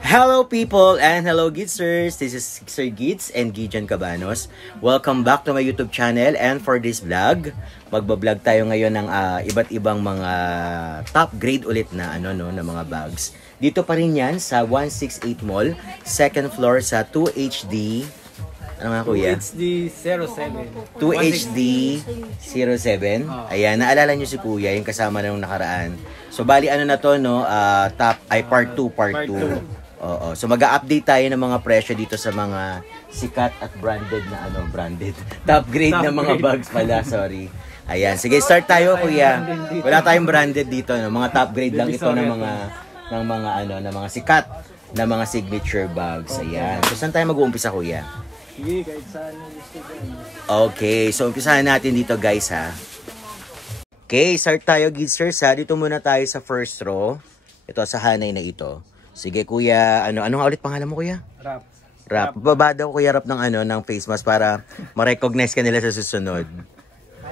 Hello people and hello Gidsers! This is Sir Gids and Gijan Cabanos. Welcome back to my YouTube channel, and for this vlog, magbablog tayo ngayon ng iba't ibang mga top grade ulit na na mga bags. Dito pa rin yan sa 168 Mall, second floor sa 2HD. Ano nga kuya? 2HD07. 2HD07. Ayan, naalala nyo si kuya, yung kasama nung nakaraan. So bali ano na to, no? Part 2, part 2. Oo. So mag-a-update tayo ng mga presyo dito sa mga sikat at branded na branded. Top grade na mga bags pala, sorry. Ayan, sige start tayo kuya. Wala tayong branded dito, no? Mga top grade lang ito ng mga sikat na mga signature bags. Ayan. So saan tayo mag-uumpisa kuya? Sige, kahit saan yung gusto dyan. Okay, so umpisahan natin dito guys ha. Okay, start tayo Gidsers ha. Dito muna tayo sa first row. Ito sa hanay na ito. Sige kuya, ano nga ulit pangalan mo kuya? Rap. Bababa daw kuya Rap ng face mask para ma-recognize ka nila sa susunod.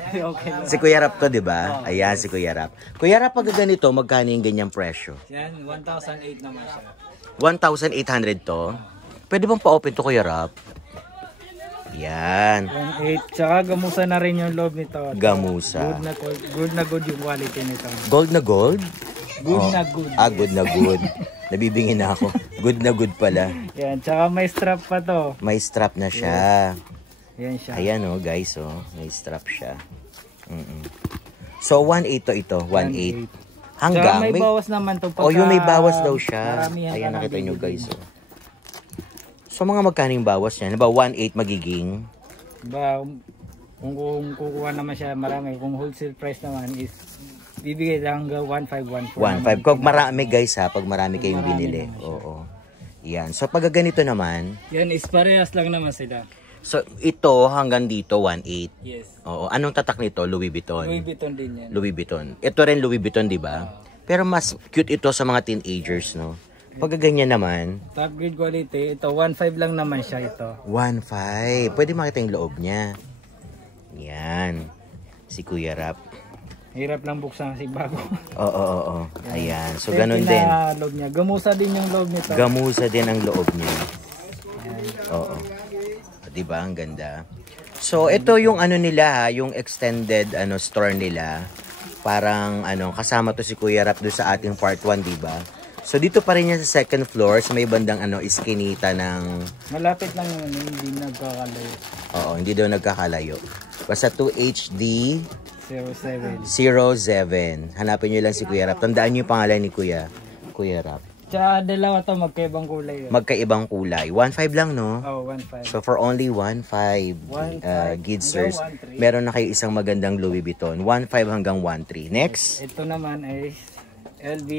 Okay. Si Kuya Rap to, di ba? Ayan si Kuya Rap. Kuya Rap, pag ganito, magkano yung ganyang presyo? Yan, 1,008 naman siya. 1,800 to? Pwede bang pa-open to Kuya Rap? Yan. 1,800. Tsaka gamusa na rin yung loob nito. Gamusa. Good na good yung quality nito. Gold na gold? Good na good. Good na good. Nabibingin na ako. Good na good pala. Yan, tsaka may strap pa to. May strap na siya. Yan siya. Ayan guys may strap siya. So 1,800 to ito, 1,800. Hanggang may bawas naman to pagka... yung may bawas daw siya. Ayan, nakita nyo guys So mga magkano yung bawas niya? Ba 1,800 magiging? Ba, kung kukuha naman siya marami, kung wholesale price naman is bibigay hanggang 1,514. 1,500. Pag marami guys pag marami kayong binili. Oo. Yan. So pag ganito naman, yan is parehas lang naman sila. So ito hanggang dito 1,800. Yes. Oo. Anong tatak nito? Louis Vuitton. Louis Vuitton din yan. Louis Vuitton. Ito rin Louis Vuitton, di ba? Pero mas cute ito sa mga teenagers, no? Pag ganyan naman, top grade quality, ito 1,500 lang naman siya ito. 1,500. Pwede makita yung loob niya. Yan. Si Kuya Rap. Hirap lang buksan kasi bago. Oo. Ayan. So ganun din. Loob niya. Gamusa din yung loob nito. Gamusa din ang loob niya. Oo. Diba? Ang ganda. So ito yung nila yung extended store nila. Parang kasama to si Kuya Rap doon sa ating part 1, diba? So dito pa rin yan sa second floor sa may bandang iskinita ng... Malapit lang naman, hindi nagkakalayo. Oo, hindi daw nagkakalayo. Basta 2HD 07. Hanapin nyo lang si Kuya Rap. Tandaan nyo yung pangalan ni Kuya Rap. Tsaka dalawa to, magkaibang kulay. Magkaibang kulay. 1,500 lang, no? Oo, 1,500. So for only 1,500 Gidsers, meron na kayo isang magandang Louis Vuitton. 1,500 hanggang 1,300. Next. Ito naman ay LV.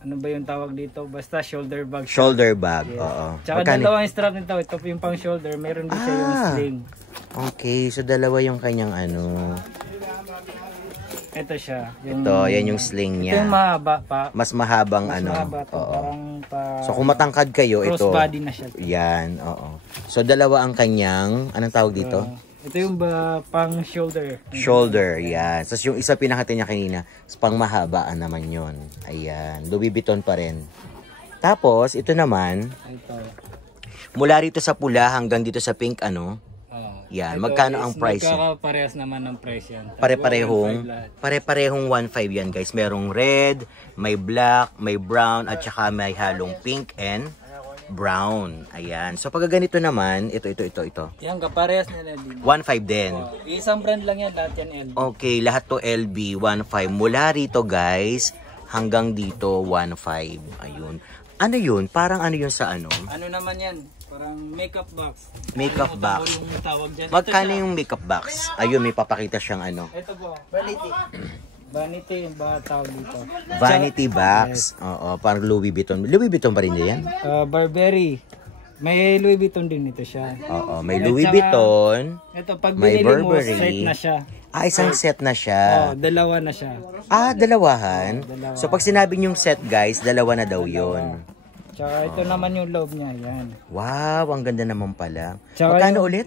Ano ba yung tawag dito? Basta shoulder bag. Shoulder bag, yes. Oo. Tsaka dalawa yung strap nito. Ito yung pang shoulder. Meron din siya yung sling. Okay, so dalawa yung kanyang Ito siya. Yan yung sling niya. Ito yung mahaba pa. Mas mahabang Mas mahaba to, parang So kung matangkad kayo, ito. Crossbody na siya. Yan, oo. So dalawa ang kanyang, anong tawag dito? Ito yung pang shoulder. Shoulder, yan. So yung isa pinakita niya kanina, pang mahabaan naman yon. Ayan, Louis Vuitton pa rin. Tapos, ito naman, mula rito sa pula hanggang dito sa pink, yan, magkano ang price? Magkakaparehas naman ng price yan. Pare-parehong 1,500 yan guys. Merong red, may black, may brown, at saka may halong pink and brown. Ayan. So pag ganito naman, ito. Yan, kaparehas nila din. 1,500 din. Isang brand lang yan, lahat yan LB. Okay, lahat to LB, 1,500. Mula rito guys, hanggang dito, 1,500. Ayun. Ano yun? Parang yun sa Ano naman yan? Parang makeup box. Makeup box. Magkano yung makeup box? Ayun, may papakita siyang Ito po, vanity. Vanity yung ba tawag dito? Vanity box. Oo, parang Louis Vuitton. Louis Vuitton pa rin yan? Burberry. May Louis Vuitton din ito siya. Oo, may Louis Vuitton. Ito, pag may binili mo, Burberry. set na siya. Isang set na siya. Dalawa na siya. Dalawahan? Dalawa. So pag sinabi nyong set guys, dalawa na daw yun. Tsaka ito naman yung loob niya, yan. Wow, ang ganda naman pala. Tsaka Magkano ulit?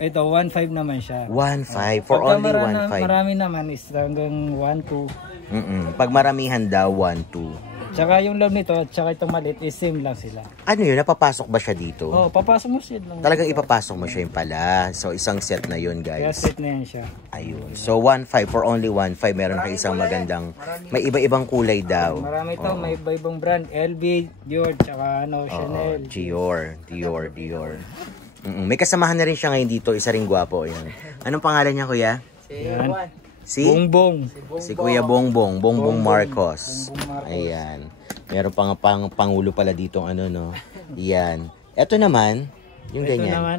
Ito, 1,500 naman siya. 1,500 for Pagka only 1,500. Marami naman is hanggang 1,200. Pag maramihan daw, 1,200. Tsaka yung loob nito at tsaka itong maliit is same lang sila. Ano yun? Napapasok ba siya dito? Oh, papasok mo siya lang. Talagang ipapasok mo siya yun pala. So, isang set na yun, Kaya guys. set na yan siya. Ayun. So, 1.5 for only 1.5. Meron kayo isang magandang, may iba-ibang kulay daw. Marami ito, may iba-ibang brand. LB, Dior, tsaka Chanel. Dior. May kasamahan na rin siya ngayon dito. Isa ring gwapo. Yan. Anong pangalan niya, kuya? Yan. Si? Bongbong. Si Kuya Bongbong. Bongbong Marcos. Bongbong Marcos. Ayan. Meron pang pangulo pala dito ano no. Yan. Ito naman, yung Ito ganyan. naman,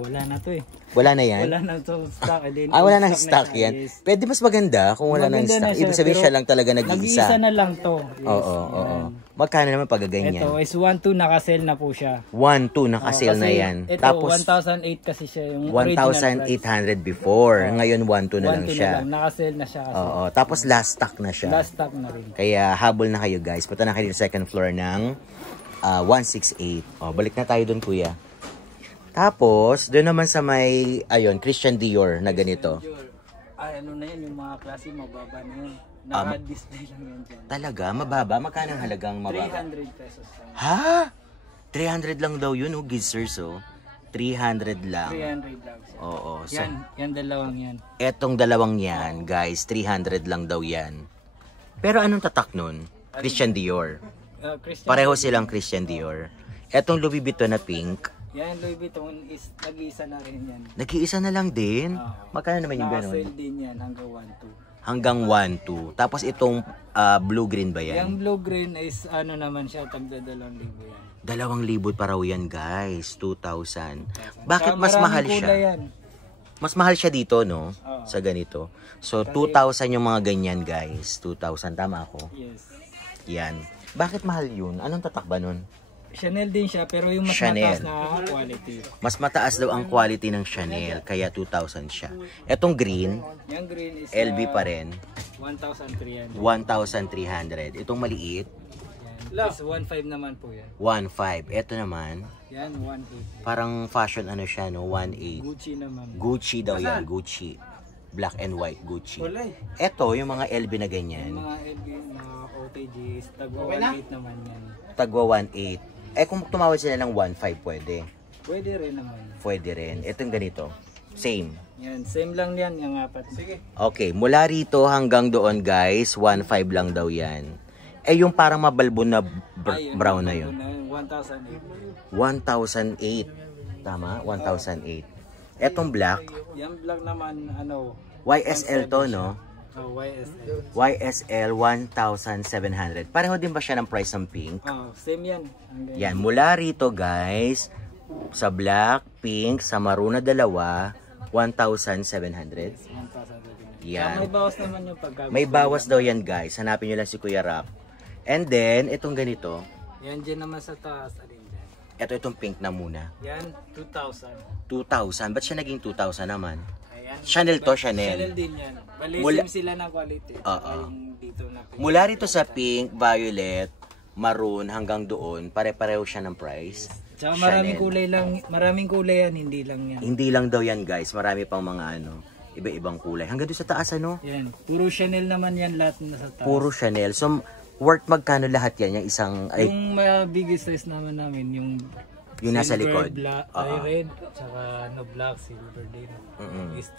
wala na to eh. Wala na yan? Wala na to stock. Wala nang stock yan. Pwede mas maganda kung wala nang stock. Ibig sabihin siya lang talaga nag-iisa. Nag-iisa na lang to. Yes. Oo. Magkano naman pag ganyan? Ito is 1.2 nakasell na po siya. 1.2 nakasale na yan. Ito, Tapos 1,008 kasi siya yung original price. 1,800 before. Ngayon 1.2 na lang 1.2 siya. na lang. Nakasell na siya kasi. Oo. Tapos last stock na siya. Last stock na rin. Kaya habol na kayo guys. Punta na kayo sa second floor ng 168. Balik na tayo doon kuya. Tapos, doon naman sa may, Christian Dior na ganito. Ano na yan, yung mga klase mababa na yun. Naka-display lang yan dyan. Talaga? Mababa? Magkano ang halagang mababa? 300 pesos lang. Ha? 300 lang daw yun, gizzers, 300 lang. 300 lang siya. Oo. So, Yan dalawang yan. etong dalawang yan, guys, 300 lang daw yan. Pero anong tatak nun? Christian Dior. Christian Pareho silang Christian Dior. Etong Louis Vuitton na pink, Yan, Louis Vuitton is nag-iisa na rin yan. nag-iisa na lang din. Oo. Magkano naman yung Naka-sell ganun? din yan hanggang 1.2. Hanggang 1.2. Tapos itong blue-green ba Yung yan? blue-green is ano naman siya, tagda 2,000 yan. 2,000 pa raw yan, guys. 2,000. Bakit Saka mas maraming mahal kulay siya? Yan. Mas mahal siya dito, no? Oo. Sa ganito. So, 2,000 yung mga ganyan, guys. 2,000. Tama ako? Yes. Yan. Bakit mahal yun? Anong tatak ba nun? Chanel din siya, pero yung mas Chanel. mataas na quality. Mas mataas daw ang quality ng Chanel, kaya 2,000 siya. Etong green, Yung green is LB pa rin, 1,300. 1,300. Itong maliit, Yan. Is 1.5 naman po yan. 1,500. Ito naman, Yan, 1.8. parang fashion ano siya, no? 1,800. Gucci naman. Gucci daw yan, Gucci. Black and white Gucci. Ito, yung mga LB na Yung ganyan, mga LB na OTG is tagwa 1.8 naman yan. tagwa 1,800. Kung tumawad sila ng 1,500, pwede. Pwede rin naman. Pwede rin. Itong ganito, same. Yan, same lang yan, yung apat. Sige. Okay, mula rito hanggang doon guys, 1,500 lang daw yan. Yung parang mabalbon na brown na yun. 1,008. 1,008. Tama? 1,008. Etong black, Yung black naman, YSL to, no? YSL. YSL 1,700. Pareho din ba siya ng price ng pink? Same yan. Yan, mula rito guys, sa black, pink, sa maroon na dalawa, 1,700. 1,008. Yan. May bawas naman yung pagka. May bawas daw yan guys. Hanapin nyo lang si Kuya Rap. And then, itong ganito, Yan dyan naman sa taas. Alin dyan? itong pink na muna. Yan, 2,000. 2,000. Ba't siya naging 2,000 naman? Ayan. Chanel to, Chanel Chanel. din yan. Bali, Mula- same sila ng quality. Oo. Yung dito na pink. Mula rito sa pink, violet, maroon, hanggang doon, pare-pareho siya ng price. Tsaka Chanel. maraming kulay lang. Maraming kulay yan, hindi lang yan. Hindi lang daw yan guys. Marami pang mga iba-ibang kulay. Hanggang doon sa taas Yan. Puro Chanel naman yan lahat na sa taas. Puro Chanel. So, worth magkano lahat yan? Yung isang, Yung biggest size naman namin, yung nasa silver, likod. Black, Oo. red, tsaka black, silver din. Is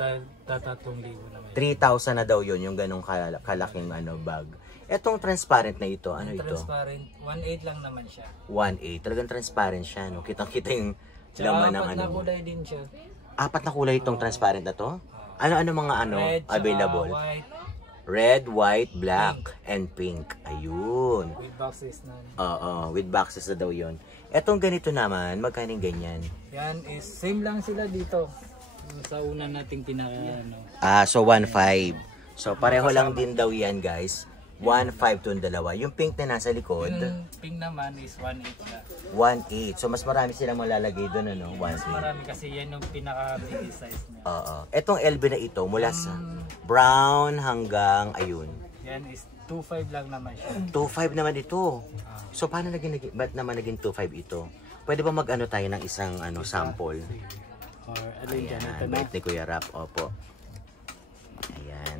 tatatong libo naman. 3,000 na daw yun, yung ganong kalaking bag. Etong transparent na ito, ano ito? Transparent, 1.8 lang naman siya. 1.8. Talagang transparent siya, no? Kitang-kita yung Tsaka laman ng apat na kulay din siya. 4 na kulay itong transparent na to? Ano-ano mga Red, tsaka available? white, Red, white, black, and pink. Ayun. with boxes na. Oo, with boxes na daw yun. Etong ganito naman, magkano yung ganyan? Yan is same lang sila dito. Yung sa una nating pinaka So 1.5. So pareho lang din daw yan guys. 1.5 to yung dalawa. Yung pink na nasa likod, Yung pink naman is 1.8 siya. 1.8. So mas marami silang malalagay doon, ano? Mas 1.8. marami kasi yan yung pinaka biggest size niya. Oo. Etong LB na ito, mula sa brown hanggang ayun. Yan is 2.5 lang naman siya. 2.5 naman ito. So paano ba't naman naging 2.5 ito? Pwede ba mag-ano tayo ng isang sample? Or alin dyan, ito Ayan, na. bait ni Kuya Rap. Opo. Ayan.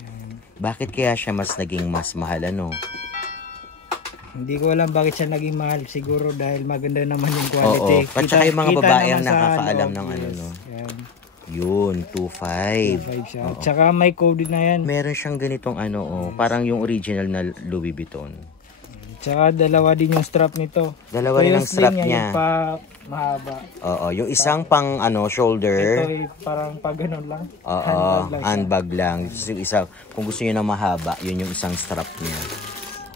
Yan. Bakit kaya siya mas naging mas mahal, ano? Hindi ko alam bakit siya naging mahal. Siguro dahil maganda naman yung Oo. quality. At saka yung mga babae ang naman sa nakakaalam loob, ng ano, yes. no? Yan. Yun, 2.5. 5 siya. Oo. Tsaka may code na yan. Meron siyang ganitong ano, oh, parang yung original na Louis Vuitton. Tsaka dalawa din yung strap nito. Dalawa rin ang Yung strap sling niya. Yung pa mahaba. Oo, yung isang pang ano, Ito shoulder. ay parang pag ganun lang. Oo, Handbag lang siya. handbag lang. Yung isa, kung gusto niyo ng mahaba, yun yung isang strap niya.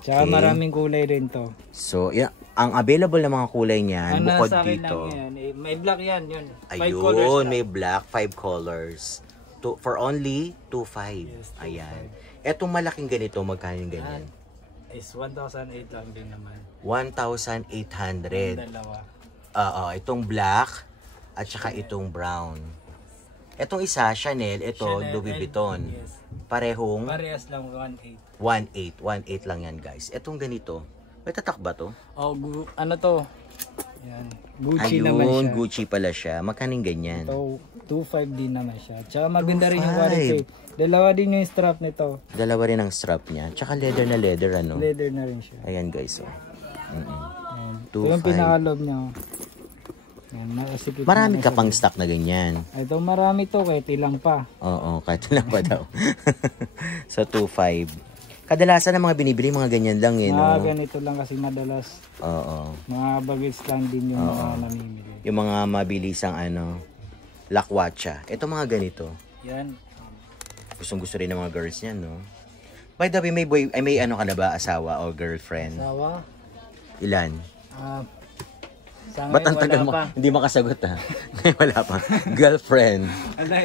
Tsaka Okay. maraming kulay rin to. So, ang available na mga kulay niyan, Ang bukod nasa akin dito. lang yan, eh, may black yan. Yun. 5 colors Ayun, lang. may black, 5 colors. For only 2.5. Yes, 2.5. Ayan. Etong malaking ganito, magkano yung ganyan? Is 1,008 lang din naman. 1,800. Dalawa. Oo, itong black at saka itong brown. Etong isa, Chanel, ito Chanel Louis and- Vuitton. Yes. Parehong Parehas lang 1,800. 1.8 lang yan, guys. Etong ganito, may tatak ba to? Oh, ano to? Yan. Gucci naman Ayun, siya. Gucci pala siya. Magkaning ganyan? Ito, 2.5 din naman siya. Tsaka maganda rin yung 2.5. quality. Dalawa din yung strap nito. Dalawa rin ang strap niya. Tsaka leather na leather, ano? Leather na rin siya. Ayan, guys. Oh. Yan. Ito 2.5. yung pinakalob niya. oh. Yan, nakasikip Marami na ka siya. pang stock na ganyan. Ito marami to, kahit ilang pa. Oo, kahit lang pa daw. Sa 2.5. Kadalasan ng mga binibili, mga ganyan lang eh, Mga no? ganito lang kasi madalas. Oo. Mga bagets lang din yung mga namimili. Yung mga mabilisang ano, lakwatsa. Ito mga ganito. Yan. Gustong gusto rin ng mga girls niyan, no? By the way, may ano ka na ba, asawa o girlfriend? Sawa. Ilan? Sa Ba't ang ngayon tagal wala mo? pa. Hindi makasagot ha. Ngayon wala pa. Girlfriend. Alay.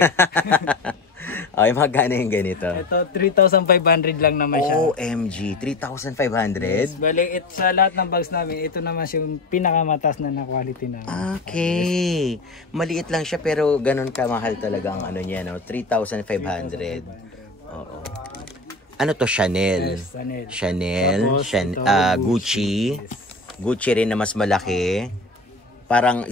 Ay, magkano yung ganito? Ito, 3,500 lang naman siya. OMG, 3,500? Bali, sa lahat ng bags namin, ito naman yung pinakamatas na quality namin. Okay. Maliit lang siya pero ganun kamahal talaga ang ano niya, no? 3,500. Oo. Ano to? Chanel. Yes, Chanel. Chanel, Tapos, ito, Gucci. Yes. Gucci rin na mas malaki. Parang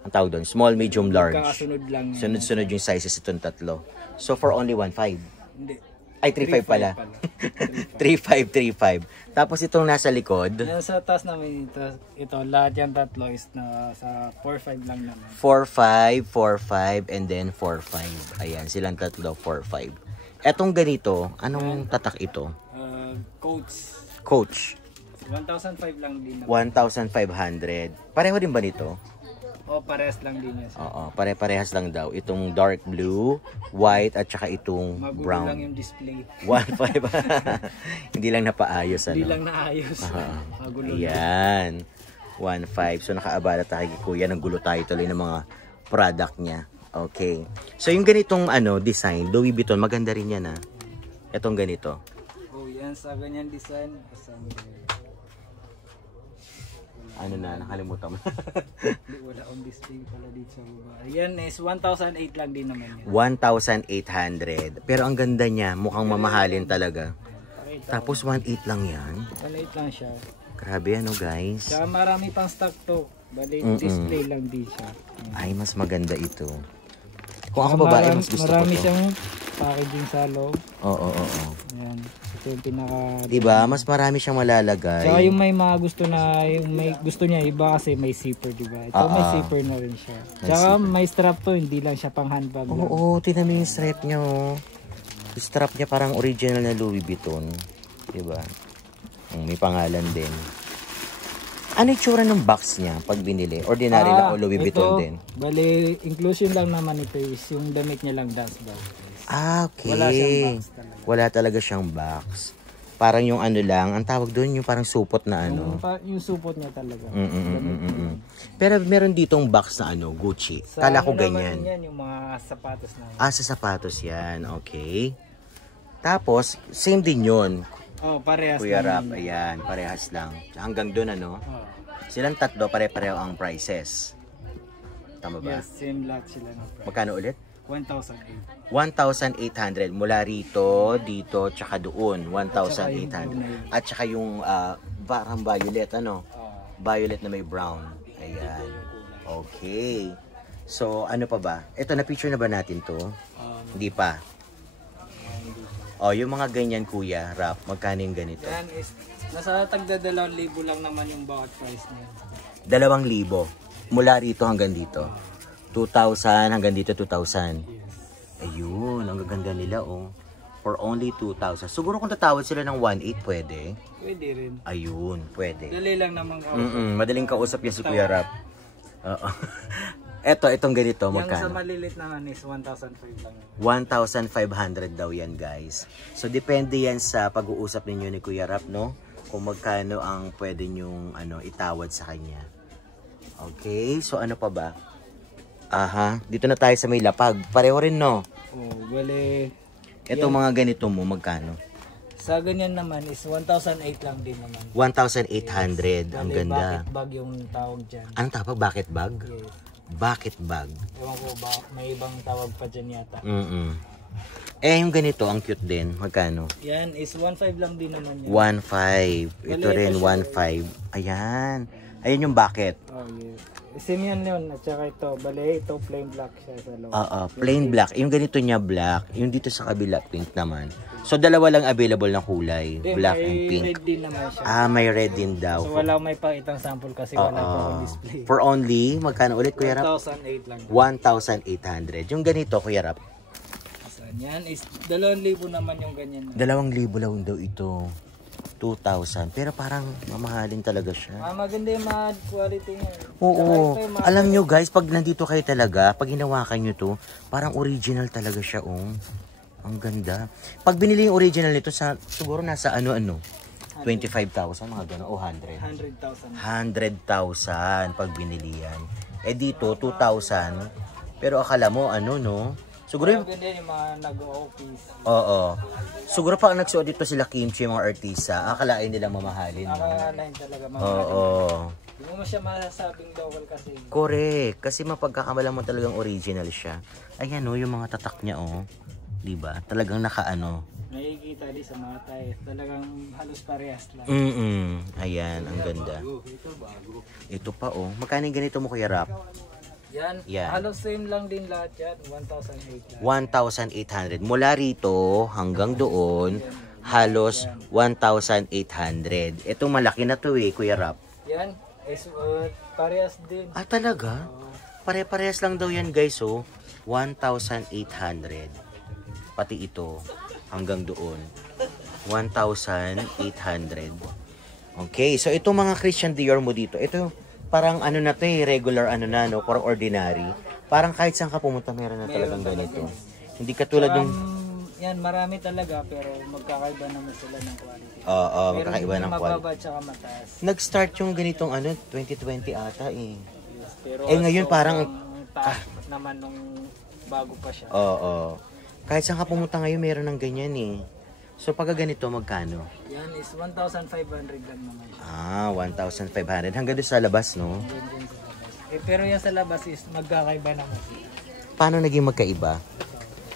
ang tawag doon, small, medium, large. Kakasunod lang. yan. Sunod-sunod yung sizes itong tatlo. So for only 1.5. Hindi. Ay, 3.5 pala. 3.5. Tapos itong nasa likod, Yan sa taas namin ito, lahat yan tatlo is na sa 4,500 lang naman. 4.5, 4.5, and then 4.5. Ayan, silang tatlo, 4.5. Etong ganito, anong tatak ito? Coats, Coach, 1,500 lang din naman. 1,500. Pareho din ba nito? O, parehas lang din yan. Oo, pare-parehas lang daw. Itong dark blue, white, at saka itong Magulo brown. lang yung display. 1.5. Hindi lang napaayos, ano? Hindi lang naayos. Magulo lang. Ayan. 1.5. So nakaabala tayo kay Kuya. Nanggulo tayo tuloy ng mga product niya. Okay. So yung ganitong design, Louis Vuitton, maganda rin yan, ha? Itong ganito. Oh, yan sa ganyan design. Ano na, nakalimutan mo. Wala akong display pala dito sa baba. Yan is 1,008 lang din naman yan. 1,800. Pero ang ganda niya, mukhang mamahalin talaga. Pakita. Tapos 1.8 lang yan. 1,800 lang siya. Grabe guys. Tsaka marami pang stock to. Bali, display lang din siya. Ay, mas maganda ito. Kung ako babae, mas gusto ko marami to. siyang packaging sa loob. Oo. Yan. Ito yung pinaka... Diba? Mas marami siyang malalagay. Tsaka yung may mga gusto na, yung may gusto niya, iba kasi may zipper, diba? Ito may zipper na rin siya. Tsaka may strap to, hindi lang siya pang handbag lang. Oo, tingnan mo yung strap niya, oh. Yung strap niya parang original na Louis Vuitton. Diba? May pangalan din. Ano yung tsura ng box niya pag binili? Ordinary lang o Louis Vuitton din? Bali, inclusion lang naman ito is yung damit niya lang dust bag. Okay. Wala siyang box talaga. Wala talaga siyang box. Parang yung ano lang, ang tawag doon yung parang supot na ano. Yung supot niya talaga. Pero meron ditong box na Gucci. Sa Kala ko ano naman ganyan. yan, yung mga sapatos na. Sa sapatos yan. Okay. Tapos, same din yun. Oh, parehas Kuya lang Rap, yun. ayan, parehas lang. Hanggang doon Oh. Silang tatlo, pare-pareho ang prices. Tama ba? Yes, same lot sila ng price. Magkano ulit? 1,008. 1,800 mula rito, dito, tsaka doon. 1,800. At tsaka yung parang violet, violet na may brown. Ayan. Okay. So, ano pa ba? Ito, na-picture na ba natin to? Hindi pa. Oh, yung mga ganyan, Kuya Rap, magkano yung ganito? Yan is Nasa tagda 2,000 lang naman yung bawat price niya. 2,000. Mula rito hanggang dito. 2,000 hanggang dito 2,000. Ayun, ang gaganda nila oh. For only 2,000. Siguro kung tatawad sila ng 1,800 pwede. Pwede rin. Ayun, pwede. Dali lang naman ka. Madaling kausap yan si Kuya Rap. Oo. Itong ganito, Yung sa magkano? malilit naman is 1,500 lang. 1,500 daw yan, guys. So, depende yan sa pag-uusap ninyo ni Kuya Rap, no? Kung magkano ang pwede nyong itawad sa kanya. Okay, so ano pa ba? Aha, dito na tayo sa may lapag. Pareho rin, no? Oh, bale. Ito mga ganito mo, magkano? Sa ganyan naman is 1,800 lang din naman. 1,800. Ang Bale, ganda. bucket bag yung tawag dyan. Anong tawag? Bucket bag? Yes. Bucket bag. Ewan ko ba, may ibang tawag pa dyan yata. Yung ganito, ang cute din. Magkano? Yan is 1,500 lang din naman yan. 1,500. Ito rin, 1,500. Ayan. Ayan yung bucket. Oh, yes. Same yan yun. At saka ito, bale, ito plain black siya sa loob. Plain black. Yung ganito niya black. Yung dito sa kabila, pink naman. So, dalawa lang available na kulay. Then, Black may and pink. red din naman siya. May red din daw. So, wala may pakitang sample kasi wala pa akong display. For only, magkano ulit, Kuya Rap? 1,800 lang. 1,800. Yung ganito, Kuya Rap? Yan is 2,000 naman yung ganyan. 2,000 lang daw ito. 2,000. Pero parang mamahalin talaga siya. Maganda yung mga quality niya. Oo. Alam nyo guys, pag nandito kayo talaga, pag hinawakan nyo to, parang original talaga siya. Ang ganda. Pag binili yung original nito, siguro nasa 25,000, mga gano'n, o 100. 100,000 pag binili yan. Dito, 2,000. Pero akala mo, siguro yung ganda yung mga nag-o-office. Oo. Siguro pa nagsuot dito sila kimchi, mga artista, akalain nila mamahalin. Akalain talaga mamahalin. Oo. Hindi mo siya masasabing local kasi. Correct. Kasi mapagkakamalan mo talagang original siya. Ayan yung mga tatak niya Diba? Talagang Nakikita din sa mga tayo. Talagang halos parehas lang. Ayan, ang ganda. Ito pa Magkano yung ganito mo, Kuya Rap? Yan. Halos same lang din lahat yan. 1,800. 1,800. Mula rito hanggang doon, halos 1,800. Ito malaki na to Kuya Rap. Yan. Is, parehas din. Talaga? Pare-parehas lang daw yan guys 1,800. Pati ito hanggang doon. 1,800. Okay, so itong mga Christian Dior mo dito, ito parang na to regular parang ordinary. Parang kahit saan ka pumunta meron na talagang ganito. Hindi katulad ng yan, marami talaga pero magkakaiba naman sila ng quality. Magkakaiba ng quality. Mababa at saka mataas. Nag-start yung ganitong 2020 ata Yes, pero ngayon parang taas naman nung bago pa siya. Kahit saan ka pumunta ngayon meron ng ganyan So pag ganito magkano? Yan is 1,500 lang naman siya. 1,500 hanggang doon sa labas, no? Pero yan sa labas is magkakaiba naman. Paano naging magkaiba?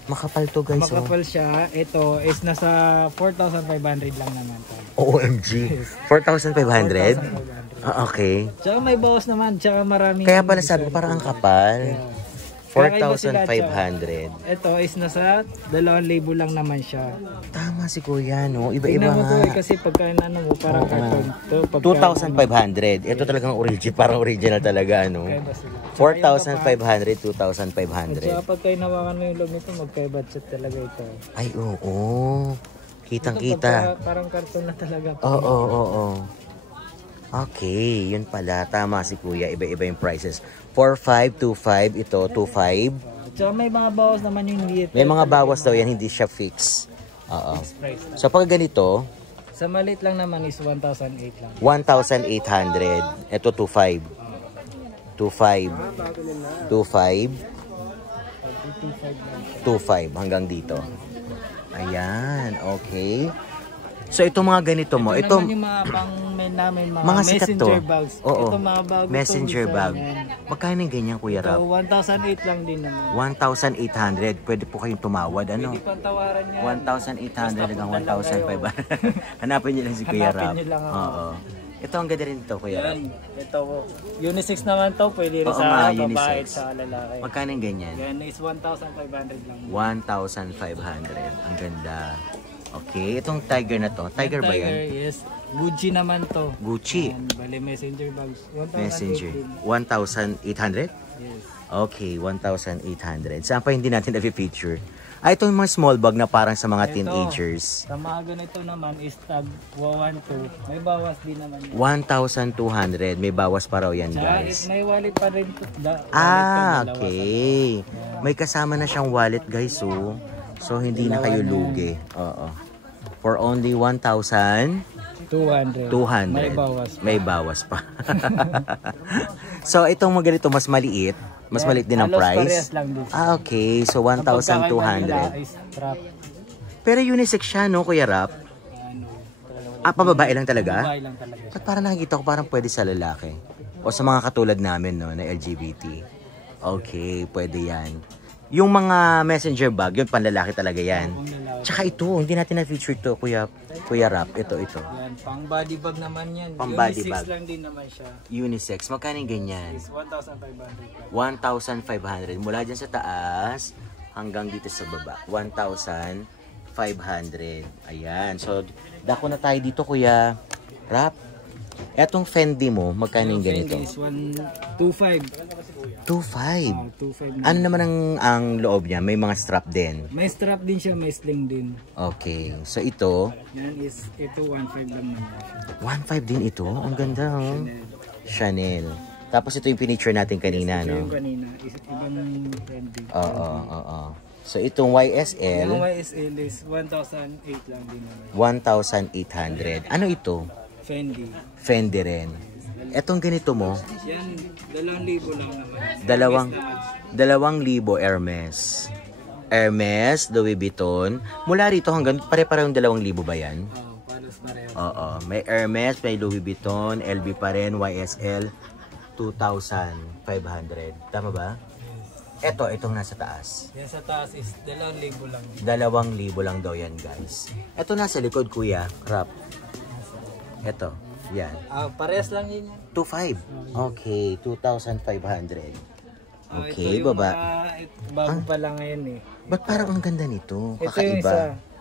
Makapal to guys. Makapal siya. Ito is nasa 4,500 lang naman. OMG. 4,500? Okay. Tsaka may bawas naman. Tsaka maraming. Kaya pala sabi ko parang ang kapal. 4,500. Ito is nasa 2,000 lang naman siya. Tama si Kuya, no? Iba-iba nga. nga. Kasi pagka mo, parang carton. 2,500. Ito talagang parang original talaga, no? 4,500, 2,500. At pagka inawakan mo yung loob nito, magkaiba-chat talaga ito. Ay, oo. Kitang-kita. Parang karton na talaga. Oo. Okay, yun pala. Tama si Kuya. Iba-iba yung prices. 4,500, 2,500. Ito, 2,500. Tsaka may mga bawas naman yung hindi. May mga bawas daw yan. Hindi siya fix. So, pag ganito, sa maliit lang naman is 1,800 lang. 1,800. Ito, 2,500. 2,500. 2,500 hanggang dito. Ayan, okay. So ito mga ganito mo, ito naman yung mga mga sikat messenger to. bags. Oo. Ito mga bago Messenger bag. Magkano yung ganyan, Kuya Rap? So 1,800 lang din naman. 1,800. Pwede po kayong tumawad, Pwede pang tawaran yan. 1,800 hanggang 1,500. Hanapin niyo lang si Kuya Rap. Hanapin niyo lang ako. Oo. Ito ang ganda rin ito, Kuya Rap. Ito, unisex naman to. Pwede rin sa babae at sa lalaki. Magkano yung ganyan? Yan is 1,500 lang. 1,500. Ang ganda. Okay, itong tiger na to. Tiger ba yan? Yes. Gucci naman to. Gucci. Ayan, bali messenger bags. 1,800. Messenger. 1,800? Yes. Okay, 1,800. Saan pa hindi natin na-feature? Ito yung mga small bag na parang sa mga Ito, teenagers. Sa mga ganito naman is tag 12. May bawas din naman yan. 1,200. May bawas pa raw yan, Tsaka guys. may wallet pa rin. Okay. May kasama na siyang wallet, guys. So hindi na kayo lugi. Oo. For only 1,200. 200. May bawas. May bawas pa. So itong mga ganito mas maliit. Mas maliit din ang Halos price. parehas lang din. Okay. So Ang pagkakaiba 1,200. nila is strap. Pero unisex siya, no, Kuya Rap? Pababae lang talaga? Babae lang talaga. Ba't parang nakikita ko parang pwede sa lalaki? O sa mga katulad namin, no, na LGBT. Okay, pwede yan. Yung mga messenger bag, yun panlalaki talaga yan. Ang lalaki. Tsaka ito, hindi natin na-feature to, Kuya Rap. Ito. Yan, pang body bag naman yan. Pang body Unisex bag. lang din naman siya. Unisex. Magkano yung ganyan? Is 1,500. 1,500. Mula dyan sa taas hanggang dito sa baba. 1,500. Ayan. So, dako na tayo dito, Kuya Rap. Etong Fendi mo, magkano yung ganito? Is 125. 2,500. 2.5 Ano naman ang loob niya? May mga strap din. May strap din siya, may sling din. Okay. So, ito, Yan is, ito 1.5 lang naman. 1,500 din ito. Ang ganda, oh. Chanel. Tapos ito yung pinicture natin kanina, Ito no? yung kanina, is ibang trending. Oo. So, itong YSL, Yung YSL is 1,008 lang din naman. 1,800. Ano ito? Fendi. Fendi rin. Etong ganito mo, Yan, 2,000 lang naman. 2,000 Hermes. Hermes, Louis Vuitton. Mula rito hanggang pare-parehong 2,000 ba yan? Palos pareho. Oo. May Hermes, may Louis Vuitton, LV pa rin, YSL, 2,500. Tama ba? Itong nasa taas. Yan sa taas is 2,000 lang. 2,000 lang daw yan, guys. Ito nasa likod, Kuya. Rap. Ito. Yan. Parehas lang yun yan. 2,500. Okay. 2,500. Okay, ito yung baba. bago pa lang ngayon eh. Ba't parang ang ganda nito? Ito yung isa. Kakaiba.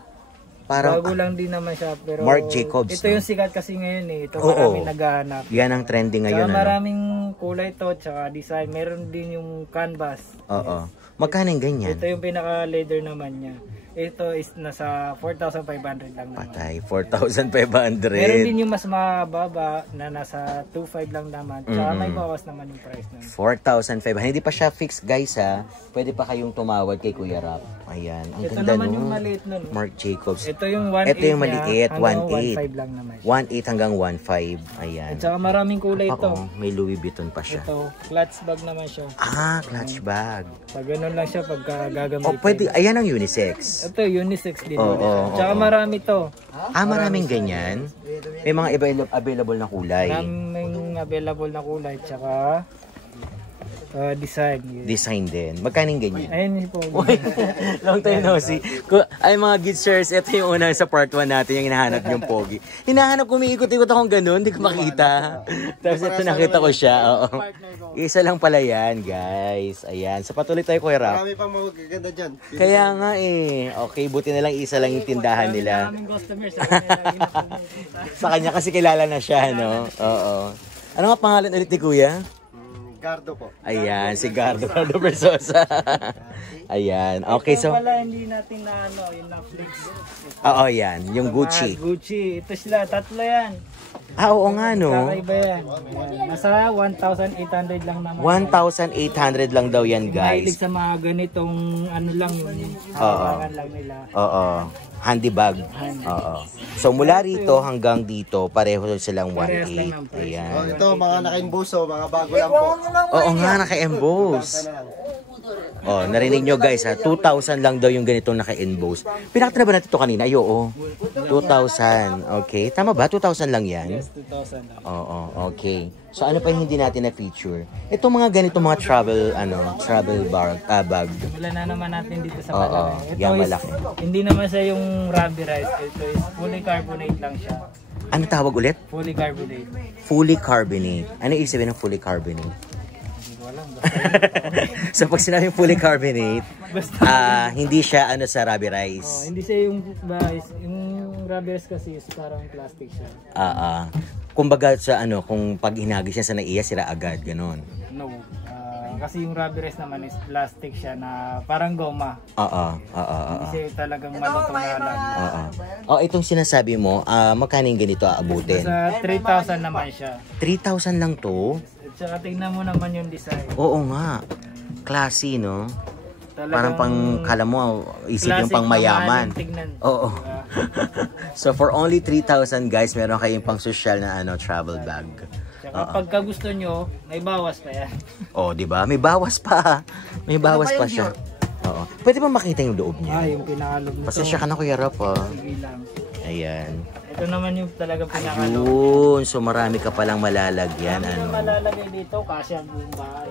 Parang, Bago lang din naman siya pero Marc Jacobs, ito no? yung sikat kasi ngayon eh. Ito Oo. maraming naghahanap. yan ang trending ngayon, Tsaka ano? maraming kulay to, tsaka design. Meron din yung canvas. Oo. Magkano yung ganyan? Ito yung pinaka leather naman niya. Ito is nasa 4,500 lang naman. Patay, 4,500. Meron din yung mas mababa na nasa 2,500 lang naman. Tsaka may bawas naman yung price na. 4,500. Hindi pa siya fixed, guys, ha. Pwede pa kayong tumawad kay Kuya Rap. Ayan. Ang Ito ganda naman nun. yung maliit nun. Marc Jacobs. Ito yung 1,800 Ito yung maliit, 1,800. 1,500 lang naman. 1,800 hanggang 1,500. Ayan. At saka maraming kulay ito. Oo, may Louis Vuitton pa siya. Ito, clutch bag naman siya. Clutch bag. Pag ganun lang siya pagka gagamitin. Pwede. Ayan ang unisex. Ito, unisex din. Oo, Tsaka marami to. Maraming ganyan. May mga available na kulay. Maraming available na kulay. Tsaka design. Design din. Magkano yung ganyan? Ayun po. Uy, long time no see. Ay mga gidsers, ito yung una sa part 1 natin, yung hinahanap yung pogi. Hinahanap ko, umiikot-ikot akong ganun, hindi ko makita. Tapos ito nakita ko siya. Oo. Isa lang pala yan, guys. Ayan. So patuloy tayo, Kuya Rap. Marami pang magaganda dyan. Kaya nga eh. Okay, buti na lang isa lang yung tindahan nila. Maraming customers. Sa kanya kasi kilala na siya, no? Oo. Ano nga pangalan ulit ni Kuya? Gardo po. Ayan, si Gardo Versosa. Ayan. Okay, so... Ito pala hindi natin na yung Netflix. Oo, yan. Yung Gucci. Gucci. Ito sila, tatlo yan. Oo nga, no? Kakaiba yan. Yan. Nasa 1,800 lang naman. 1,800 lang daw yan, Mahilig guys. sa mga ganitong ano lang, hawakan lang nila. Oo. Handy bag. Oo. So, mula rito hanggang dito, pareho silang 1,800. Ayan. Ito, mga naka-imbuso, mga bago lang po. Oo nga, naka-emboss. Oh, narinig nyo guys ha, 2,000 lang daw yung ganitong naka-emboss. Pinakita na ba natin ito kanina? Ay, oo. 2,000. Okay. Tama ba? 2,000 lang yan? 2,000 lang. Oo, okay. So ano pa yung hindi natin na-feature? Ito mga ganito mga travel bag. Wala na naman natin dito sa Oo, malaki. yan is, malaki. hindi naman siya yung rubberized. Ito is fully carbonate lang siya. Ano tawag ulit? Fully carbonate. Fully carbonate. Ano ibig sabihin ng fully carbonate? Hindi ko alam. So pag sinabing fully carbonate, hindi siya ano sa rubberized. Hindi siya yung Yung rubber kasi is parang plastic siya. Kumbaga sa ano, kung pag hinagis siya sa naiya, sira agad, ganon. No. Kasi yung rubber naman is plastic siya na parang goma. Kasi talagang malutong na lang. Itong sinasabi mo, magkano yung ganito aabutin? Sa 3,000 naman siya. 3,000 lang to? At saka tingnan mo naman yung design. Oo nga. Classy, no? Talagang Parang pang, kala mo, isip yung classic, pang mayaman. mamahaling tignan. Oo. So for only 3,000 guys, meron kayong pang social na travel bag. Tsaka pagka gusto nyo, may bawas pa yan. Di ba? May bawas pa. May bawas pa siya. Oo. Pwede ba makita yung loob niya? Yung pinakaloob nito. Pasensya ka na, Kuya Rap, Sige lang. Ayan. Ito naman yung talagang pinakaloob. Ayun. So marami ka palang malalagyan. Yung malalagay dito, kasi ang buong bahay.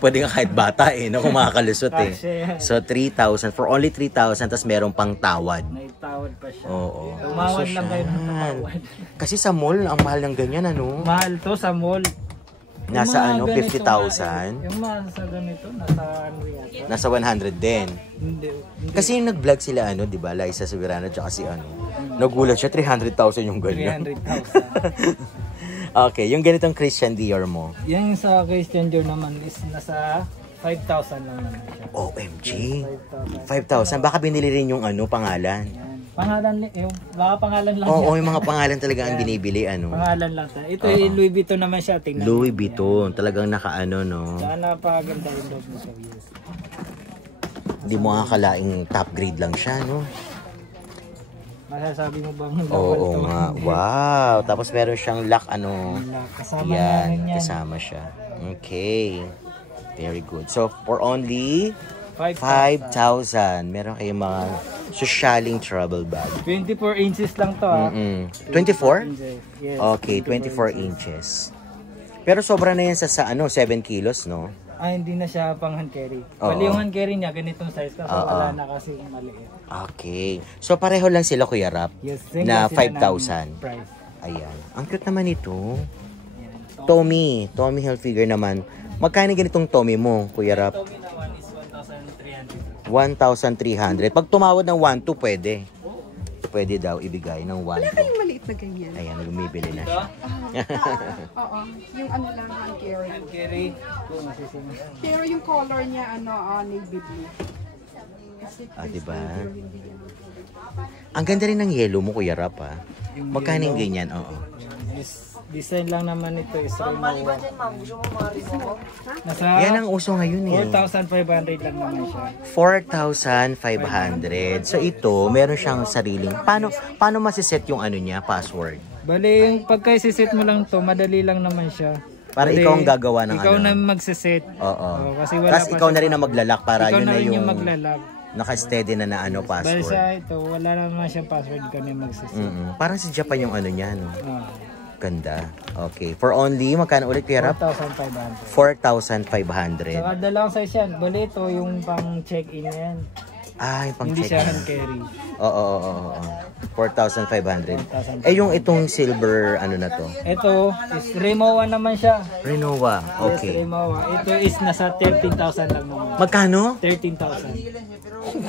Pwede nga kahit bata no? Kung makakalusot Kasi, So 3,000. For only 3,000, tas merong pang tawad. may tawad pa siya. Oo. Tumawad lang kayo ng tumawad. Kasi sa mall, ang mahal ng ganyan, ano? Mahal to sa mall. Nasa Yung mga ganito 50,000? Yung mga sa ganito, nasa ano yata? Nasa 100 din. Hindi. Kasi yung nag-vlog sila, di ba? Liza Soberano, tsaka si nagulat siya, 300,000 yung ganyan. 300,000. Okay, yung ganitong Christian Dior mo. Yung sa Christian Dior naman is nasa 5,000 lang naman siya. OMG. 5,000. Baka binili rin yung pangalan. Yan. Pangalan, yung baka pangalan lang. Oo, yung mga pangalan talaga ang binibili, Pangalan lang. Ito yung Louis Vuitton naman siya. Tingnan Louis Vuitton. Talagang nakaano, no? Saka napakaganda yung loob nito. Yes. Hindi mo akalaing top grade lang siya, no? Masasabi mo bang Oo nga. Wow. Tapos meron siyang lock, kasama yan, yan. kasama siya. Okay. Very good. So, for only 5,000. 5,000, meron kayong mga socialing travel bag. 24 inches lang to 24? Yes. Okay, 24 inches. Pero sobra na yan sa 7 kilos, no? Hindi na siya pang hand carry. Oo. Bali yung hand carry niya, ganitong size kasi wala na kasi maliit. Okay. So, pareho lang sila, Kuya Rap, Yes, na same lang sila 5,000. ng price. Ayan. Ang cute naman ito. Yan. Tommy Hilfiger naman. Magkano ganitong Tommy mo, Kuya Rap? Tommy naman is 1,300. 1,300. Pag tumawad ng 1,200, pwede. Pwede daw ibigay ng 1,200. Wala kayong maliit na ganyan. Ayan, bumibili na siya. Oo. Yung ano lang, hand carry. Hand carry. Kung masisingin. Pero yung color niya, navy blue. Diba? Ang ganda rin ng yellow mo, Kuya Rap, Magkano yung ganyan? Oo. Design lang naman ito is Renoa. Nasa Yan ang uso ngayon 4,500 lang naman siya. 4,500. So ito, meron siyang sariling. Paano masiset yung niya, password? Bali, yung pagka isiset mo lang to, madali lang naman siya. Para Bali, ikaw ang gagawa ng ikaw na magsiset. Oo. Kasi wala Tapos pa ikaw siya. na rin na maglalak para Ikaw yun na na rin yung maglalag. naka-steady na Bali password. sa ito, wala naman siyang password ka na magsiset. Parang sa Japan yung niya, no? Ah, Ganda. Okay. For only, magkano ulit, Kuya Rap? 4,500. 4,500. Saka dalawang size yan. Bali ito yung pang check-in yan. Yung pang Hindi check. siya hand carry. Oo. 4,500. Yung itong silver, na to? Ito is Renoa naman siya. Renoa. Yes, Okay. Renoa. Ito is nasa 13,000 lang naman. Magkano? 13,000.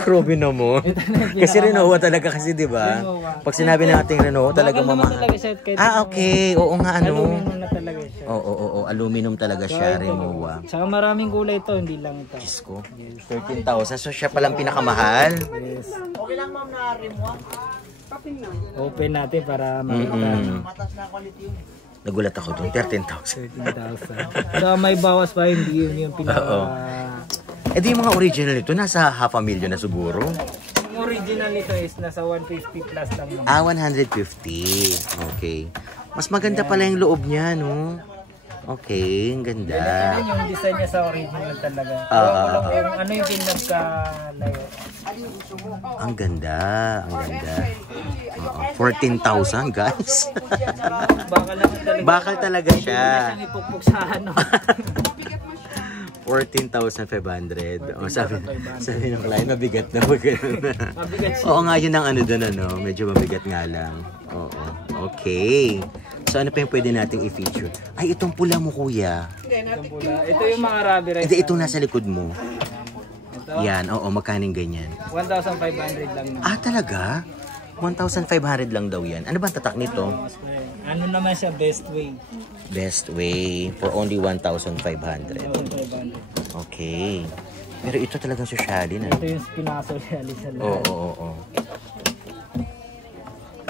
Grabe na mo. Kasi Renoa talaga kasi, di ba? Renoa. Pag sinabi nating Renoa, talaga Bakal naman mamahal. talaga siya, kahit Okay. Oo nga, aluminum na talaga siya. Oo. Aluminum talaga siya, Renoa. Tsaka maraming kulay ito, hindi lang ito. Diyos ko. 13,000. So, siya palang pinakamahal. Yes. Okay lang ma'am na Remo. Open natin para makita. Matas na quality yun. Nagulat ako doon. 13,000. 13,000. So may bawas pa, hindi yun yung pinaka... Di yung mga original ito, nasa 500,000 na siguro. Yung original nito is nasa 150 plus lang naman. 150. Okay. Mas maganda pala yung loob niya, no? Okay, ang ganda. Yan yung design niya sa original talaga. Ano yung pinagkalayo? Ang ganda, ang ganda. 14,000, guys. Bakal talaga siya. Siyang ipukpuk sa ano. 14,500. Sabi ng client, mabigat na. Mabigat siya. Oo nga, yun ang doon, medyo mabigat nga lang. Oo. Okay. So ano pa yung pwede nating i-feature? Ay, itong pula mo, kuya. Itong pula. Ito yung mga rubberized. Hindi, itong nasa likod mo. Ito, Yan, oo, magkaning ganyan. 1,500 lang naman. Talaga? 1,500 lang daw yan. Ano ba ang tatak nito? Ano naman siya, best way. Best way for only 1,500. 1,500. Okay. Pero ito talagang sosyalin. Ito yung pinaka-socialist sa lahat. Oo.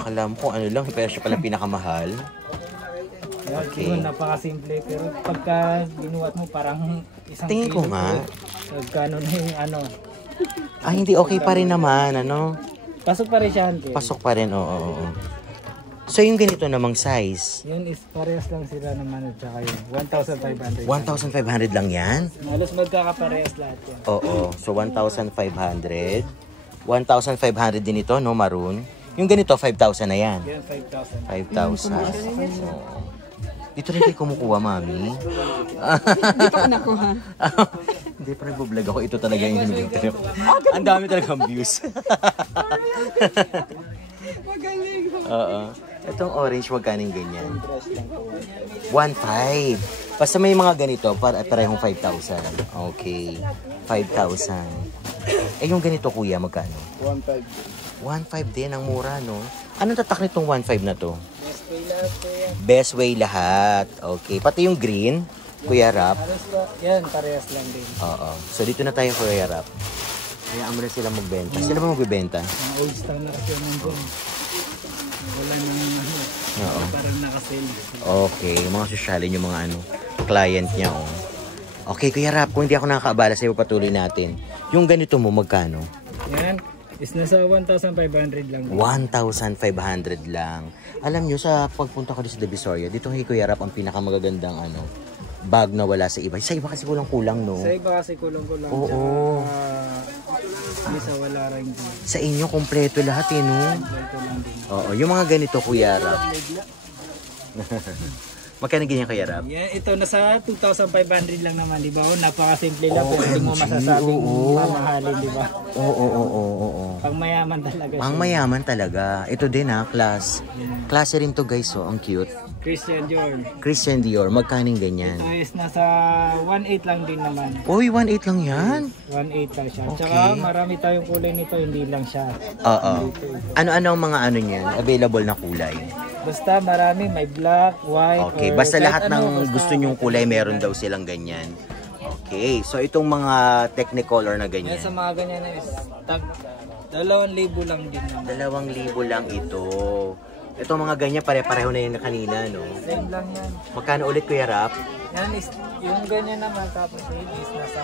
Alam ko ano lang, pero siya pala pinakamahal. Okay. Yun, napakasimple. Pero pagka binuhat mo, parang isang Tingin ko nga. Pagkano na yung ano. Hindi okay pa rin naman, ano? Pasok pa rin siya, Hunter. Pasok pa rin, oo. So yung ganito namang size, Yun is parehas lang sila naman at saka yun. 1,500. 1,500 lang yan? Halos magkakaparehas lahat yan. Oo, so 1,500. 1,500 din ito, no, maroon. Yung ganito, 5,000 na yan. Yan, 5,000. 5,000. Oo. Dito rin kayo kumukuha, mami. Dito ko nakuha. Hindi pa nag-vlog ako. Ito talaga yung hinugin ko. Ang dami talagang views. Magaling. Oo. Itong orange, magkano yung ganyan? 1,500. Basta may mga ganito, parehong 5,000. Okay. 5,000. Yung ganito, kuya, magkano? 1,500. 1,500 din, ang mura, no? Anong tatak nitong 1,500 na to? Best way lahat po yan. Best way lahat. Okay. Pati yung green, Kuya Rap. Halos ba? Yan, parehas lang din. Oo. So, dito na tayo, Kuya Rap. Hayaan mo na sila magbenta. Sila ba magbebenta? Mga old style na kasi yan nandun. Wala nang ano. Oo. Parang nakasale. Okay. Mga sosyalin yung mga client niya, oh. Okay, Kuya Rap. Kung hindi ako nakakaabala sa'yo, patuloy natin. Yung ganito mo, magkano? Yan, is nasa 1,500 lang. 1,500 lang. Alam nyo, sa pagpunta ko dito sa Divisoria, dito kay Kuya Rap ang pinakamagagandang bag na wala sa iba. Sa iba kasi kulang-kulang, no? Sa iba kasi kulang-kulang. Oo. Isa wala rin din. Sa inyo, kompleto lahat, no? Ito lang din. Oo, yung mga ganito, Kuya Rap. Magkano ganyan, Kuya Rap? Yan, ito nasa 2,500 lang naman, di ba? Napakasimple lang, pero hindi mo masasabing mamahalin, di ba? Oo. Pang mayaman talaga Pang siya. mayaman talaga. Ito din, class. Klase rin to, guys, oh. Ang cute. Christian Dior. Christian Dior, magkaning ganyan? Ito is nasa 1,800 lang din naman. Uy, 1,800 lang yan? 1,800 lang siya. Okay. Tsaka marami tayong kulay nito, hindi lang siya. Oo. Ano-ano ang mga niyan? Available na kulay? Basta marami, may black, white, Okay, or basta kahit lahat ng basta gusto nyong kulay, meron daw silang ganyan. Okay, so itong mga Technicolor na Yan ganyan, sa mga ganyan na is tag 2,000 lang din naman. 2,000 lang ito. Itong mga ganyan, pare-pareho na yun na kanina, no? Same lang yan. Magkano ulit, Kuya Rap? Yan is, yung ganyan naman tapos yun is nasa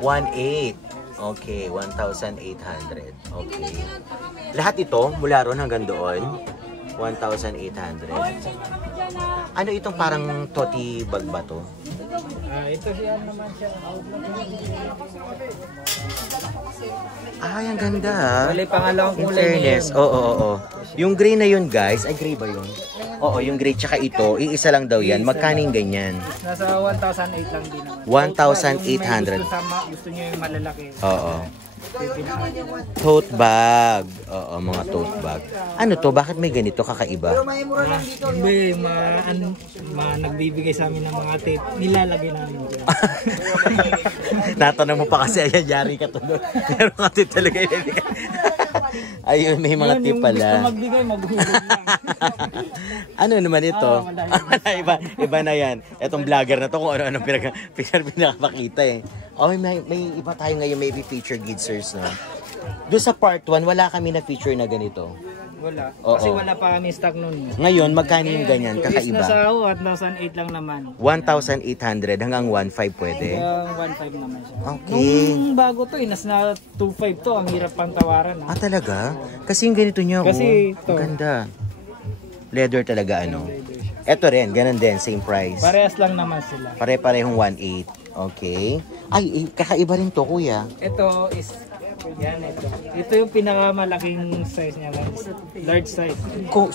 1,800. 1,800. Okay, 1,800. Okay. Lahat ito, mula ron hanggang doon, 1,800. Ano itong parang toti bag ba to? Ito siya naman siya. Ay, ang ganda, ha? Bali, pangalawang In kulay niya fairness, yun. oo. Yung gray na yun, guys, ay gray ba yun? Oo, yung gray tsaka ito, iisa lang daw yan. Magkaning ganyan? Nasa 1,800 lang din naman. 1,800. Gusto nyo yung malalaki. Oo. Tote bag. Oo, mga tote bag. Ano to? Bakit may ganito kakaiba? Hindi, nagbibigay sa amin ng mga tape. Nilalagay namin dyan. Natanong mo pa kasi, ayan, yari ka tulad. Pero kasi talaga yun. Ayun, may mga tip Yung gusto pala. magbigay, maghulog lang. Ano naman ito? Wala iba na yan. Etong vlogger na to kung ano-ano pinakapakita eh. Oh, may iba tayo ngayon, maybe feature gidsers, no? Doon sa part 1, wala kami na feature na ganito. Wala. Oo. Kasi wala pa kami stock nun. Ngayon, magkano yung ganyan, Is kakaiba? nasa 1,800 lang naman. 1,800 hanggang 1,500 pwede? Hanggang 1,500 naman siya. Okay. Nung bago to, nasa 2,500 to. Ang hirap pang tawaran. Ah, talaga? Kasi yung ganito niya, Kasi oh, ito. ganda. Leather talaga, ano? Ito rin, ganun din, same price. Parehas lang naman sila. Pare-parehong 1,800. Okay. Ay, kakaiba rin to, kuya. Ito is, yan ito. Ito yung pinakamalaking size niya. Large size.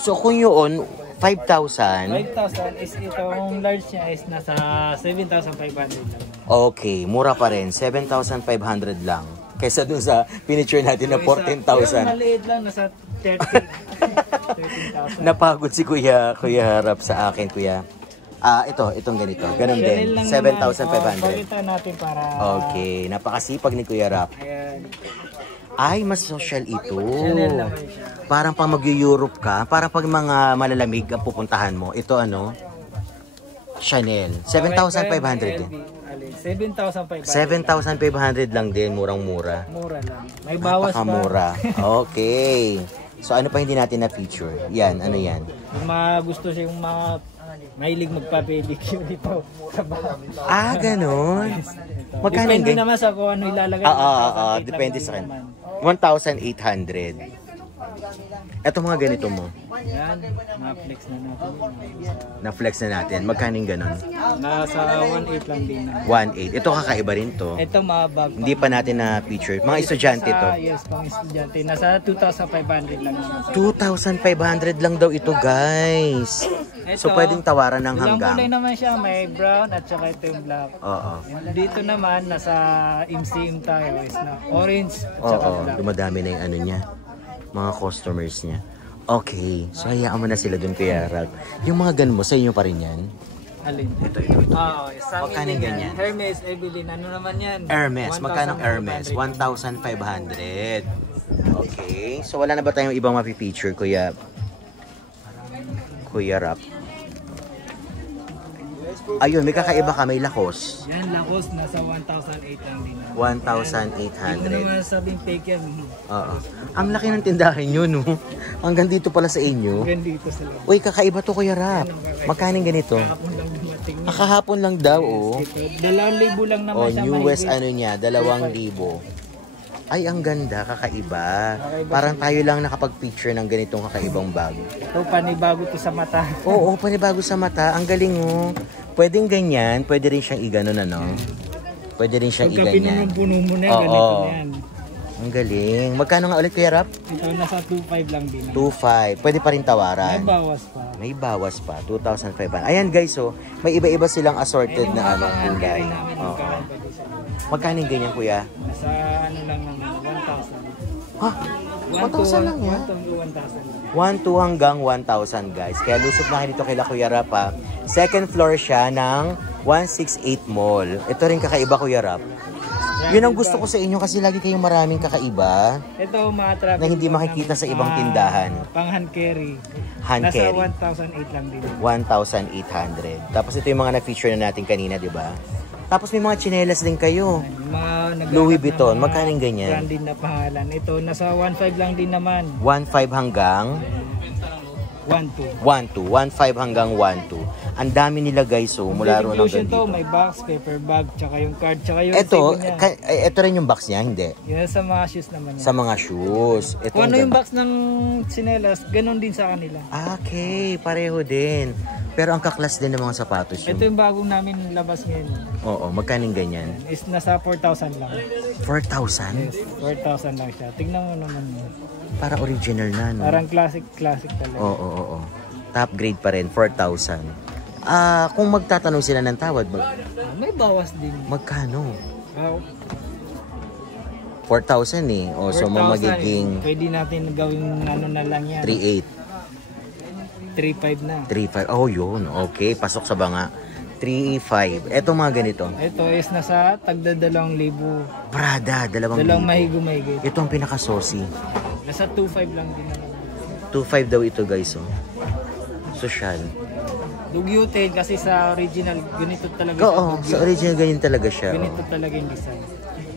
So, kung yun, 5,000. 5,000 is itong large niya is nasa 7,500 lang. Okay, mura pa rin. 7,500 lang. Kaysa dun sa furniture natin na Yung 14,000. maliit lang, nasa 13,000. Napagod si Kuya Harap sa akin, Kuya. Itong ganito. Ganun din. Chanel lang naman. 7,500. Pakita natin para... Okay, napakasipag ni Kuya Rap. Ayan. Ay, mas social ito. Chanel naman siya. Parang pang mag-Europe ka, parang pag mga malalamig ang pupuntahan mo. Ito ano? Chanel. 7,500 din. 7,500. 7,500 lang din, murang-mura. Mura lang. May bawas pa. Napakamura. Okay. So ano pa hindi natin na-feature? Yan, ano yan? Kung gusto siya yung mga mahilig magpa-pedicure dito sa bahay. Ah, ganun. Magkano Depende din? naman sa kung ano ilalagay. Depende sa kanya. 1,800. Eto mga ganito mo. Yan, na-flex na natin. Na-flex na natin. Magkano ganun? Nasa 1.8 lang din. 1,800. Ito kakaiba rin to. Ito mga bag. Hindi pa natin na-feature. Mga estudyante to. Yes, pang estudyante. Nasa 2,500 lang. 2,500 lang daw ito, guys. So, pwedeng tawaran ng Ilang kulay hanggang. naman siya. May brown at saka ito yung black. Oo. Dito naman, nasa MCM tayo is na orange at saka Oo, black. dumadami na yung ano niya. Mga customers niya. Okay. So, hayaan mo na sila dun, Kuya Ralph. Yung mga ganun mo, sa inyo pa rin yan? Alin? Ito. Oo, sa Magkano amin din ganyan? yan. Hermes, Evelyn, ano naman yan? Hermes. Magkano Hermes? 1,500. Okay. So, wala na ba tayong ibang mapipicture, Kuya Ralph? Ayun, may kakaiba ka. May Lacoste. Yan, Lacoste, nasa 1,800 lang din. 1,800. Hindi ko naman sabing fake yan. Oo. Ang laki ng tindahan nyo, no? Hanggang dito pala sa inyo. Hanggang dito sila. Uy, kakaiba to, Kuya Rap. Magkaning ganito? Kahapon lang dumating. Kahapon lang daw, oh. Ito, 2,000 lang naman Oh, siya newest mahigit. ano niya, 2,000. Ay, ang ganda, kakaiba. Parang tayo lang nakapag-picture ng ganitong kakaibang bag. Ito, panibago to sa mata. Oo, panibago sa mata. Ang galing, oh. Pwedeng ganyan, pwede rin siyang iganon, ano? Pwede rin siyang Pagka iganyan. pinuno mo na, Oo. ganito na yan. Ang galing. Magkano nga ulit, Kuya Rap? Ito, nasa 2,500 lang din. 2,500. Pwede pa rin May tawaran. bawas pa. May bawas pa, 2,500. Ayan guys, so may iba-iba silang assorted Ayun yung na mga kulay. namin Oo. magkakaiba din sa Magkano yung ganyan, Kuya? Nasa ano lang naman, 1,000. Ha? 1,000 lang yan? 1,000 to 1,000 lang. 1,200 hanggang 1,000 guys. Kaya lusot na kayo dito kay Kuya Rap ha. Second floor siya ng 168 Mall. Ito rin kakaiba, Kuya Rap. Yun ang gusto ko sa inyo kasi lagi kayong maraming kakaiba Ito, mga traffic na hindi makikita sa ibang tindahan. Pang hand carry. Hand Nasa carry. 1,800 lang din. 1,800. Tapos ito yung mga na-feature na natin kanina, di ba? Tapos may mga tsinelas din kayo. Yung mga naghahanap Louis ng Vuitton, mga magkano yung ganyan? branded na pangalan. Ito, nasa 1,500 lang din naman. 1,500 hanggang 1,200. 1,500 hanggang 1,200. Ang dami nila guys, so mula roon Inclusion hanggang to, dito. may box, paper bag, tsaka yung card, tsaka yung Ito, resibo niya. ito rin yung box niya, hindi. Yan sa mga shoes naman yan. Sa mga shoes. Ito Kung ano ang yung ganda. box ng tsinelas, ganun din sa kanila. Okay, pareho din. Pero ang kaklas din ng mga sapatos Ito yun. yung bagong namin labas ngayon. Oo, magkaning ganyan? Is nasa 4,000 lang. 4,000? 4,000 lang siya. Tingnan mo naman yun. Para original na, no? Parang classic talaga. Oo. Top grade pa rin, 4,000. Kung magtatanong sila ng tawad, May bawas din. magkano? Ah, 4,000 eh. O, so 4,000 magiging Pwede natin gawing ano na lang yan. 3,800. 3,500 na. 3,500. Oh, yun. Okay, pasok sa banga. 3,500. Eto mga ganito. Ito is nasa tagda 2,000. Prada, 2,000. Dalawang mahigit. Ito ang pinaka-saucy. Nasa 2,500 lang din naman. 2,500 daw ito guys, oh. Social. Dugyutin kasi sa original, ganito talaga Oo, siya. sa original ganyan talaga siya. Ganito Oh. talaga yung design.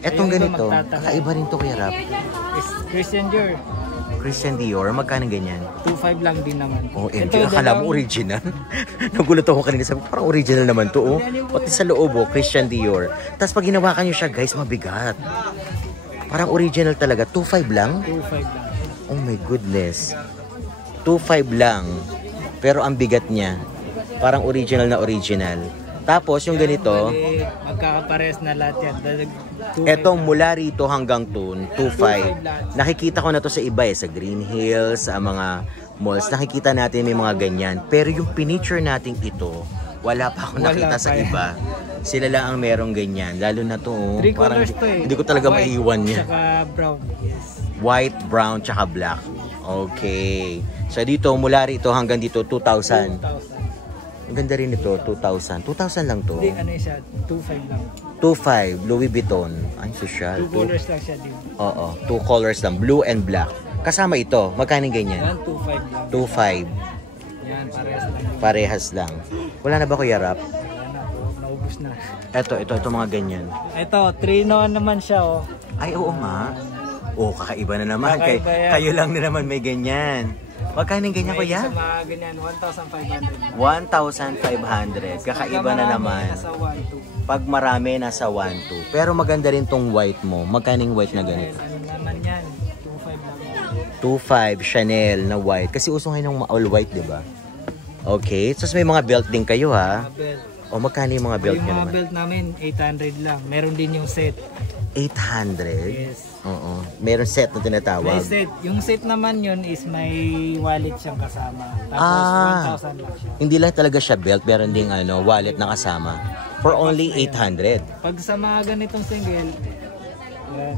Etong Ayun, ganito, magtataka. kakaiba rin to Kuya Rap. Is Christian Dior, Christian Dior, magkano ganyan? 2,500 lang din naman. Oh, MJ, akala mo original? Nagulat ako kanina, sabi parang original naman to, oh. Pati sa loob, oh, Christian Dior. Tapos pag hinawakan nyo siya, guys, mabigat. Parang original talaga, 2,500 lang? 2,500 lang. Oh my goodness. 2,500 lang. Pero ang bigat niya, parang original na original. Tapos yung ganito, Bali, magkakapares na lahat yan. etong mula rito hanggang doon, 2,500. Nakikita ko na to sa iba sa Green Hills, sa mga malls. Nakikita natin may mga ganyan. Pero yung piniture natin ito, wala pa ako nakita sa iba. Sila lang ang merong ganyan. Lalo na to, oh, 3 parang colors to eh. hindi ko talaga White, maiiwan niya. Tsaka brown. Yes. White, brown, tsaka black. Okay. So dito, mula rito hanggang dito, 2,000. 2,000. Ang ganda rin ito, 2,000. 2,000 lang to. Hindi, ano yun siya, 2.5 lang. 2,500, Louis Vuitton. Ay, social. 2 colors lang siya din. Oo, 2 colors lang, blue and black. Kasama ito, magkano ganyan? Yan, 2.5 lang. 2,500. Yan, parehas lang. Parehas lang. Wala na ba Kuya Rap? Wala na, naubos na. Ito mga ganyan. Ito, 3-in-1 naman siya, oh. Ay, oo nga. Oh, kakaiba na naman. Kakaiba yan. Kayo lang na naman may ganyan. Magkano yung ganyan, May Kuya? isa mga ganyan, 1,500. 1,500. Kakaiba na naman. Nasa 1,200. Pag marami, nasa 1,200. Pero maganda rin tong white mo. Magkano yung white na ganito? Ano naman yan, 2.5 lang. 2,500 Chanel na white. Kasi uso ngayon ng all white, di ba? Okay. Tapos may mga belt din kayo, ha? Mga belt. O magkano yung mga belt Yung nyo mga naman? belt namin, 800 lang. Meron din yung set. 800? Yes. Oo. Meron set na May tinatawag. set. Yung set naman yun is may wallet siyang kasama. Tapos Ah. 1,000 lang siya. Hindi lang talaga siya belt. Meron ding wallet na kasama. For only 800. Pag sa mga ganitong single, yan,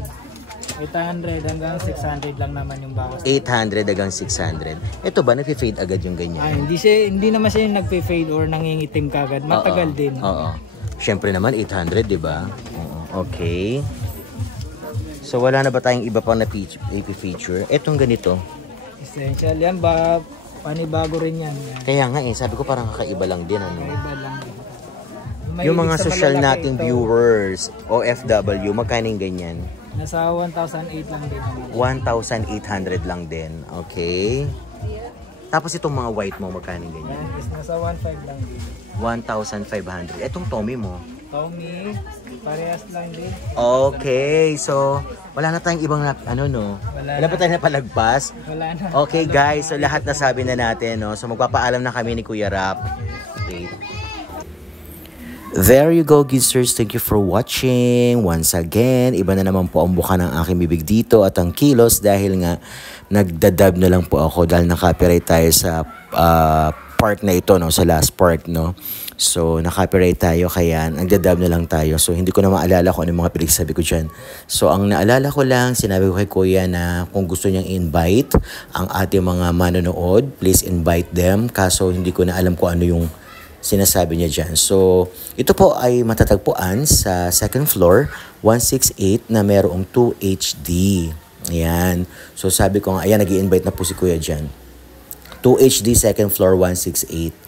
800 hanggang 600 lang naman yung bawas. 800 hanggang 600. Ito ba, nag-fade agad yung ganyan? Hindi naman siya yung nagpe-fade or nangingitim kagad. Matagal Oo. din. Oo. Siyempre naman, 800, di ba? Oo. Okay. So, wala na ba tayong iba pang na-feature? Etong ganito. Essential yan. Panibago rin yan. Kaya nga sabi ko parang kakaiba lang din. Ano? Iba lang. Yung mga Mahilig sa social malalaki nating ito. viewers, OFW, magkano yung ganyan? Nasa 1,008 lang din. 1,800 lang din. Okay. Tapos itong mga white mo, magkano yung ganyan? Yan is nasa 1,500 lang din. 1,500. Etong Tommy mo. Tommy, parehas lang din. Okay. So, wala na tayong ibang Wala Wala pa tayong napalagpas? Wala na. Okay guys, so lahat nasabi na natin, no? So magpapaalam na kami ni Kuya Rap. Okay. There you go, Gizzers. Thank you for watching. Once again, iba na naman po ang buka ng aking bibig dito at ang kilos dahil nga nagdadab na lang po ako dahil na-copyright tayo sa part na ito, no? Sa last part, no? So, na-copyright tayo kaya nagdadab na lang tayo. So, hindi ko na maalala kung ano mga pinagsabi ko dyan. So, ang naalala ko lang, sinabi ko kay Kuya na kung gusto niyang invite ang ating mga manonood, please invite them. Kaso, hindi ko na alam kung ano yung sinasabi niya dyan. So, ito po ay matatagpuan sa second floor, 168 na merong 2 HD. Ayan. So, sabi ko nga, ayan, nag-i-invite na po si Kuya dyan. 2 HD, second floor, 168.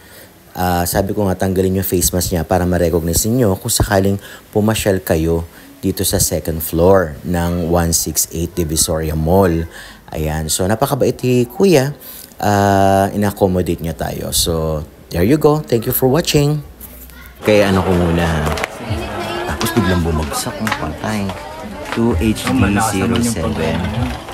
Sabi ko nga, tanggalin yung face mask niya para ma-recognize niyo kung sakaling pumasyal kayo dito sa second floor ng 168 Divisoria Mall. Ayan. So, napakabait ni Kuya. In-accommodate niya tayo. So, there you go. Thank you for watching. Kaya ano ko muna. Tapos biglang bumagsak ng patay. 2HD07.